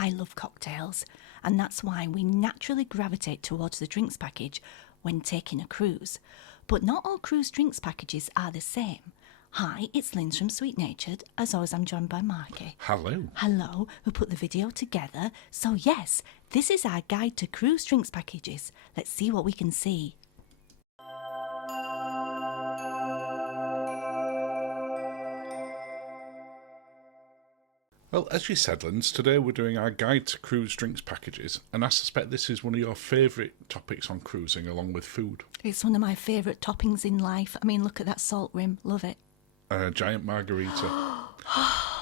I love cocktails, and that's why we naturally gravitate towards the drinks package when taking a cruise. But not all cruise drinks packages are the same. Hi, it's Lynn from Sweet Natured. As always, I'm joined by Marky. Hello. Hello, who put the video together. So yes, this is our guide to cruise drinks packages. Let's see what we can see. Well, as you said, Linz, today we're doing our guide to cruise drinks packages, and I suspect this is one of your favourite topics on cruising, along with food. It's one of my favourite toppings in life. I mean, look at that salt rim. Love it. A giant margarita.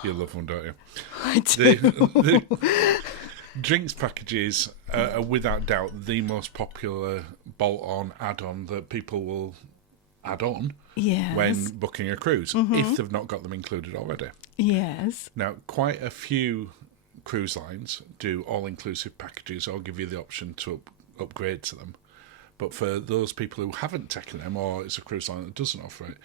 You love one, don't you? I do. The drinks packages are without doubt the most popular bolt-on add-on that people will add on when booking a cruise, if they've not got them included already. Yes. Now, quite a few cruise lines do all-inclusive packages or give you the option to upgrade to them. But for those people who haven't taken them, or it's a cruise line that doesn't offer it,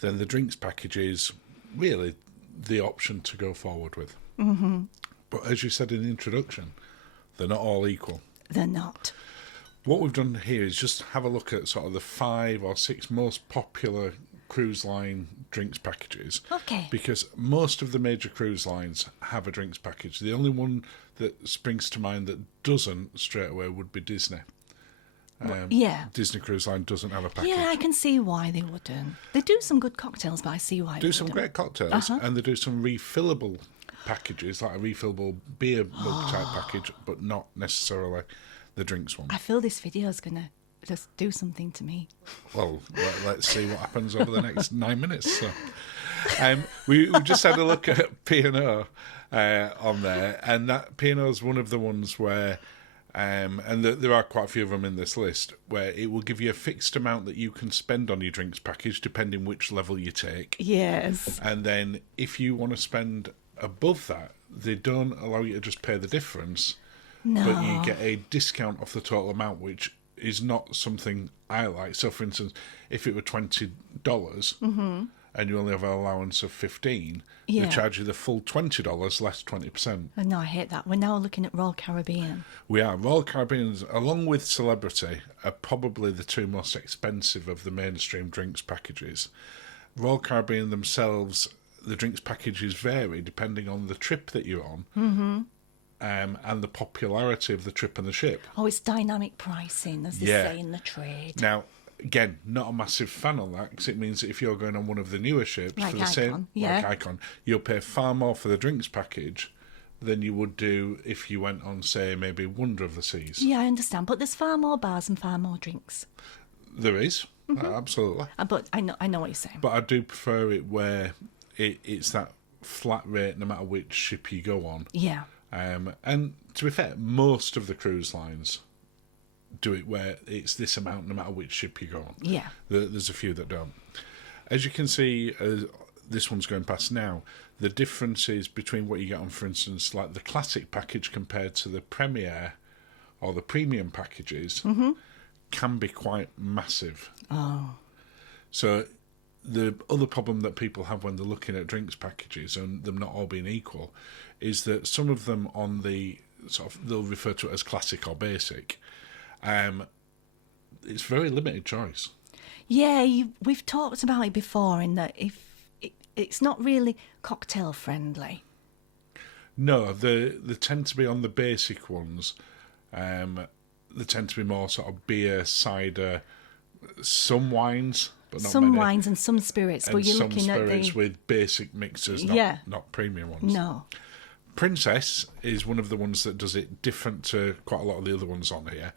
then the drinks package is really the option to go forward with. Mm-hmm. But as you said in the introduction, they're not all equal. They're not. What we've done here is just have a look at sort of the 5 or 6 most popular cruise line drinks packages. Okay. Because most of the major cruise lines have a drinks package. The only one that springs to mind that doesn't straight away would be Disney. Disney Cruise Line doesn't have a package. Yeah, I can see why they wouldn't. They do some good cocktails, but I see why they do some great cocktails, and they do some refillable packages, like a refillable beer mug type package, but not necessarily the drinks one. I feel this video is going to just do something to me. Well, let's see what happens over the next 9 minutes. So. We just had a look at P&O on there, and that P&O is one of the ones where, and there are quite a few of them in this list, where it will give you a fixed amount that you can spend on your drinks package, depending which level you take. Yes. And then if you want to spend above that, they don't allow you to just pay the difference. No. But you get a discount off the total amount, which is not something I like. So, for instance, if it were $20 and you only have an allowance of $15, they charge you the full $20 less 20%. No, I hate that. We're now looking at Royal Caribbean. We are. Royal Caribbean, along with Celebrity, are probably the 2 most expensive of the mainstream drinks packages. Royal Caribbean themselves, the drinks packages vary depending on the trip that you're on. And the popularity of the trip and the ship. Oh, it's dynamic pricing, as they say in the trade. Now, again, not a massive fan on that, because it means that if you're going on one of the newer ships, like for the Icon, same, like Icon, you'll pay far more for the drinks package than you would do if you went on, say, maybe Wonder of the Seas. Yeah, I understand, but there's far more bars and far more drinks. There is, absolutely. But I know what you're saying. But I do prefer it where it's that flat rate no matter which ship you go on. Yeah. And to be fair, most of the cruise lines do it where it's this amount no matter which ship you go on. Yeah. There's a few that don't. As you can see, this one's going past now, the differences between what you get on, for instance, like the classic package compared to the Premier or the premium packages can be quite massive. Oh. So the other problem that people have when they're looking at drinks packages and them not all being equal is that some of them on the sort of, they'll refer to it as classic or basic. It's very limited choice. Yeah, we've talked about it before in that it's not really cocktail friendly. No, they tend to be on the basic ones. They tend to be more sort of beer, cider, some wines, but not some many. Wines and some spirits. And but you're some looking spirits at with basic mixers, not premium ones. No. Princess is one of the ones that does it different to quite a lot of the other ones on here,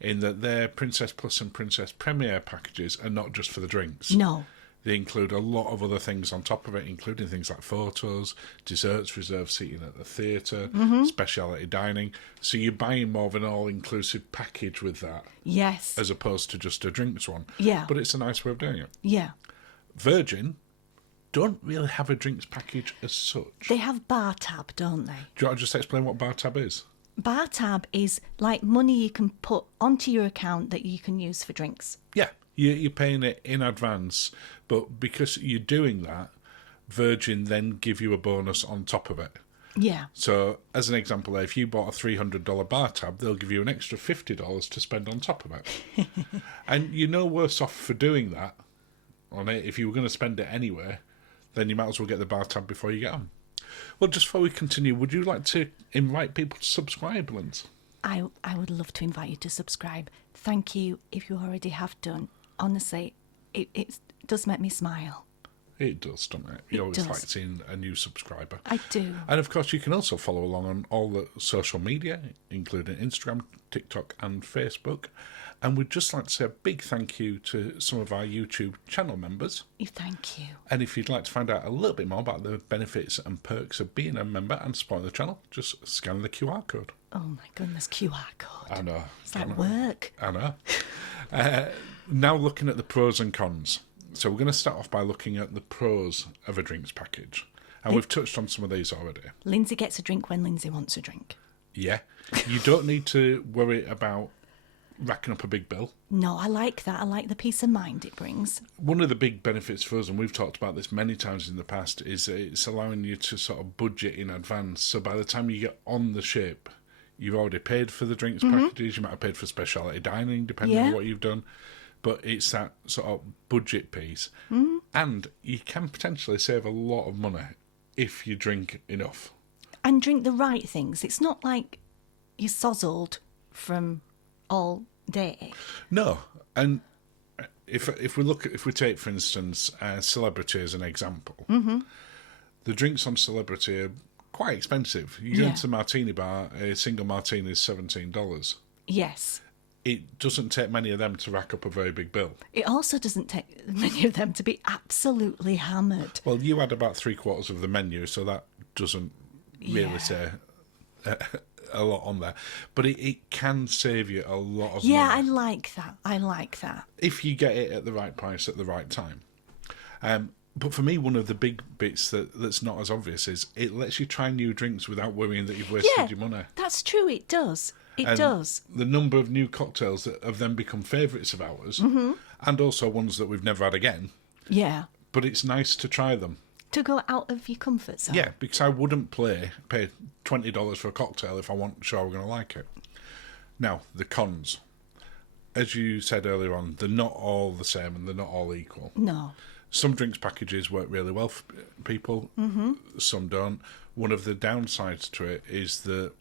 in that their Princess Plus and Princess Premier packages are not just for the drinks. No. They include a lot of other things on top of it, including things like photos, desserts, reserved seating at the theatre, speciality dining. So you're buying more of an all-inclusive package with that. Yes. As opposed to just a drinks one. Yeah. But it's a nice way of doing it. Yeah. Virgin don't really have a drinks package as such. They have bar tab, don't they? Do you want to just explain what bar tab is? Bar tab is like money you can put onto your account that you can use for drinks. Yeah, you're paying it in advance, but because you're doing that, Virgin then give you a bonus on top of it. Yeah. So, as an example, if you bought a $300 bar tab, they'll give you an extra $50 to spend on top of it. And you're no worse off for doing that on it. If you were going to spend it anyway, then you might as well get the bar tab before you get on. Well, just before we continue, would you like to invite people to subscribe, Linz? I would love to invite you to subscribe. Thank you if you already have done. Honestly, it does make me smile. It does, doesn't it? You always does. like seeing a new subscriber. I do. And of course, you can also follow along on all the social media, including Instagram, TikTok, and Facebook. And we'd just like to say a big thank you to some of our YouTube channel members. Thank you. And if you'd like to find out a little bit more about the benefits and perks of being a member and supporting the channel, just scan the QR code. Oh my goodness, QR code. I know. It's like work. I know. Now looking at the pros and cons. So we're going to start off by looking at the pros of a drinks package. And we've touched on some of these already. Lindsay gets a drink when Lindsay wants a drink. Yeah. You don't need to worry about racking up a big bill. No, I like that. I like the peace of mind it brings. One of the big benefits for us, and we've talked about this many times in the past, is it's allowing you to sort of budget in advance. So by the time you get on the ship, you've already paid for the drinks packages. You might have paid for specialty dining, depending on what you've done. But it's that sort of budget piece. And you can potentially save a lot of money if you drink enough. And drink the right things. It's not like you're sozzled from all day. No. And if we take, for instance, Celebrity as an example, the drinks on Celebrity are quite expensive. You go into the martini bar, a single martini is $17. Yes. It doesn't take many of them to rack up a very big bill. It also doesn't take many of them to be absolutely hammered. Well, you had about 3/4 of the menu, so that doesn't really say a lot on there. But it can save you a lot of money. Yeah, I like that. I like that. If you get it at the right price at the right time. But for me, one of the big bits that's not as obvious is it lets you try new drinks without worrying that you've wasted your money. That's true. It does. It does. The number of new cocktails that have then become favourites of ours, and also ones that we've never had again. Yeah. But it's nice to try them. To go out of your comfort zone. Yeah, because I wouldn't pay $20 for a cocktail if I wasn't sure we're going to like it. Now, the cons. As you said earlier on, they're not all the same and they're not all equal. No. Some drinks packages work really well for people, some don't. One of the downsides to it is that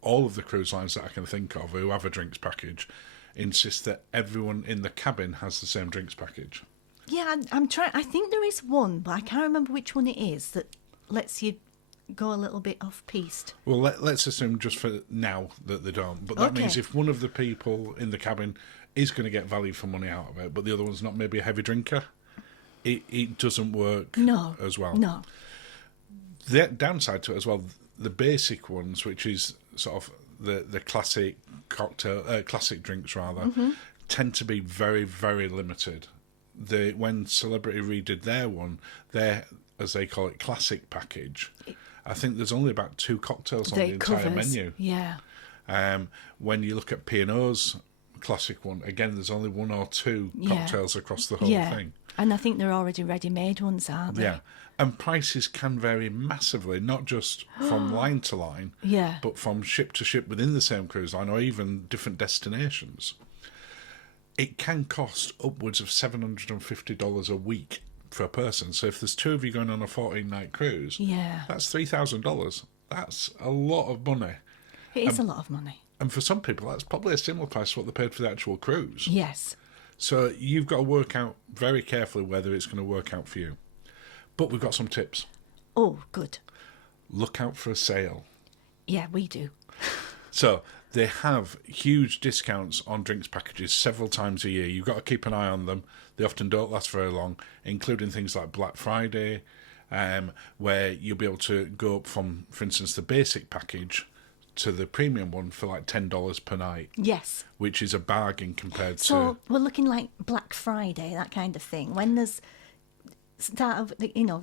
all of the cruise lines that I can think of who have a drinks package insist that everyone in the cabin has the same drinks package. Yeah, I'm trying. I think there is one, but I can't remember which one it is that lets you go a little bit off-piste. Well, let's assume just for now that they don't. But that means if one of the people in the cabin is going to get value for money out of it, but the other one's not maybe a heavy drinker, it doesn't work as well. No. The downside to it as well, the basic ones, which is sort of the classic classic drinks rather, tend to be very, very limited. When Celebrity redid their one, their, as they call it, classic package, I think there's only about 2 cocktails on the entire menu. Yeah. When you look at P&O's classic one, again, there's only 1 or 2 cocktails across the whole thing. And I think they're already ready-made ones, aren't they? Yeah. And prices can vary massively, not just from line to line, but from ship to ship within the same cruise line or even different destinations. It can cost upwards of $750 a week for a person. So if there's 2 of you going on a 14-night cruise, that's $3,000. That's a lot of money. It is a lot of money. And for some people, that's probably a similar price to what they paid for the actual cruise. Yes. So you've got to work out very carefully whether it's going to work out for you. But we've got some tips. Oh, good. Look out for a sale. Yeah, we do. So they have huge discounts on drinks packages several times a year. You've got to keep an eye on them. They often don't last very long, including things like Black Friday, where you'll be able to go up from, for instance, the basic package to the premium one for like $10 per night. Yes. Which is a bargain compared to... So we're looking like Black Friday, that kind of thing. When there's...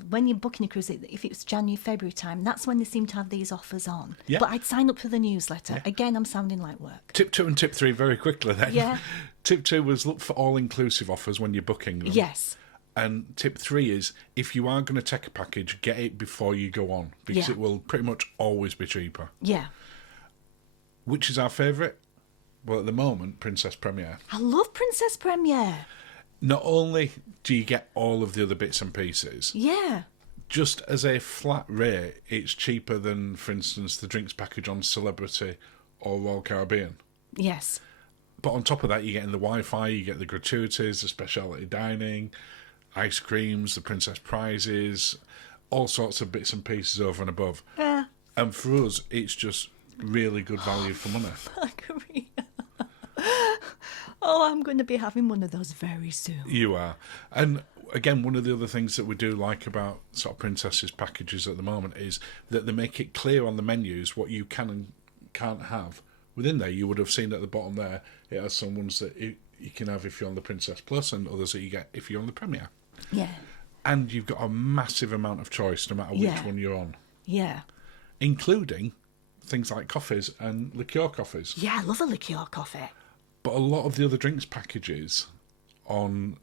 when you're booking a cruise, if it's January, February time, that's when they seem to have these offers on. Yeah. But I'd sign up for the newsletter. Yeah. Again, I'm sounding like work. Tip 2 and tip 3 very quickly then. Yeah. Tip 2 was look for all-inclusive offers when you're booking them. Yes. And tip 3 is, if you are going to take a package, get it before you go on, because it will pretty much always be cheaper. Yeah. Which is our favourite? Well, at the moment, Princess Premier. I love Princess Premier. Not only do you get all of the other bits and pieces, Yeah. just as a flat rate, it's cheaper than, for instance, the drinks package on Celebrity or Royal Caribbean. Yes. But on top of that, you're getting the Wi-Fi, you get the gratuities, the specialty dining, ice creams, the Princess prizes, all sorts of bits and pieces over and above. Yeah. And for us, it's just really good value for money. Margarita. Oh, I'm going to be having one of those very soon. You are. And again, one of the other things that we do like about sort of Princess's packages at the moment is that they make it clear on the menus what you can and can't have within there. You would have seen at the bottom there, it has some ones that you can have if you're on the Princess Plus and others that you get if you're on the Premier. Yeah. And you've got a massive amount of choice no matter which one you're on. Yeah. Including things like coffees and liqueur coffees. Yeah, I love a liqueur coffee. But a lot of the other drinks packages on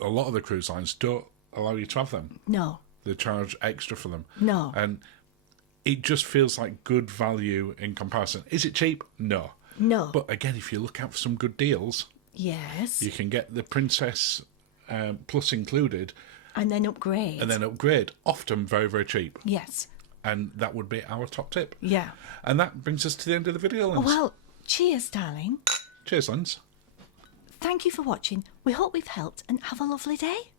a lot of the cruise lines don't allow you to have them. No. They charge extra for them. No. And it just feels like good value in comparison. Is it cheap? No. No. But again, if you look out for some good deals, yes. you can get the Princess Plus included. And then upgrade. And then upgrade, often very, very cheap. Yes. And that would be our top tip. Yeah. And that brings us to the end of the video, Linz. Well, cheers, darling. Cheers, Linz. Thank you for watching. We hope we've helped and have a lovely day.